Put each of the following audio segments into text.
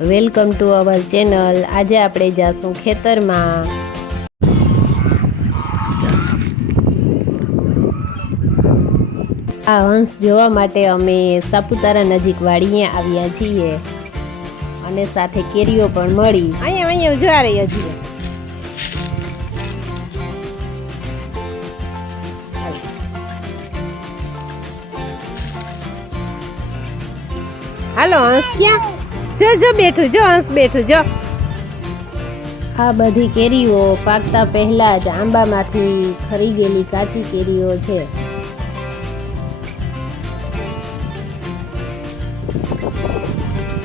Welcome to our channel. આજે આપણે જાશું ખેતરમાં। આ હંસ જોવા માટે અમે સાપુતારા નજીક વાડીએ આવ્યા છીએ અને સાથે કેરીઓ પણ મળી। અહીંયા જોવા રહી હજી હાલો હંસ ક્યાં જો બેઠું જો હંસ બેઠું જો। આ બધી કેરીઓ પાકતા પહેલા જ આંબામાંથી ખરી ગયેલી કાચી કેરીઓ છે।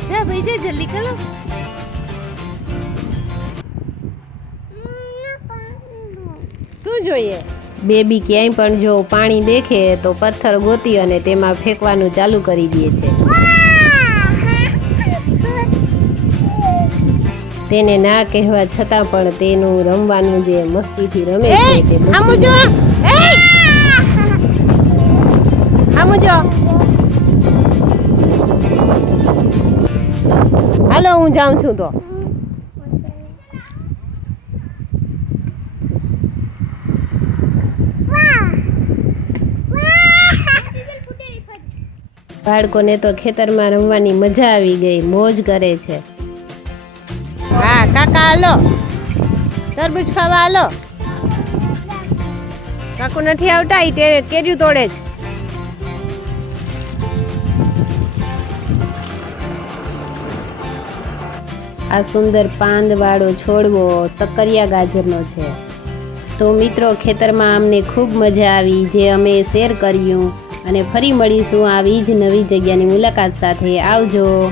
જા ભાઈ જા જલ્દી કરો। શું જોઈએ? બેબી ક્યાંય પણ જો પાણી દેખે તો પથ્થર ગોતી અને તેમાં ફેંકવાનું ચાલુ કરી દે છે। તેને ના કહેવા છતાં પણ તેનું રમવાનું જે મસ્તીથી રમે છે તે હાલો હું જાઉં છું તો। બાળકોને તો ખેતરમાં રમવાની મજા આવી ગઈ, મોજ કરે છે। હા કાકા હાલો, તરબૂચ ખાવા હાલો। કાકુ નથી આવતા, ઈ કેરીયું તોડે છે। આ સુંદર પાંદ વાળો છોડવો સક્કરિયા ગાજરનો છે। તો મિત્રો ખેતરમાં અમને ખૂબ મજા આવી જે અમે શેર કર્યું અને ફરી મળીશું આવી જ નવી જગ્યાની મુલાકાત સાથે। આવજો।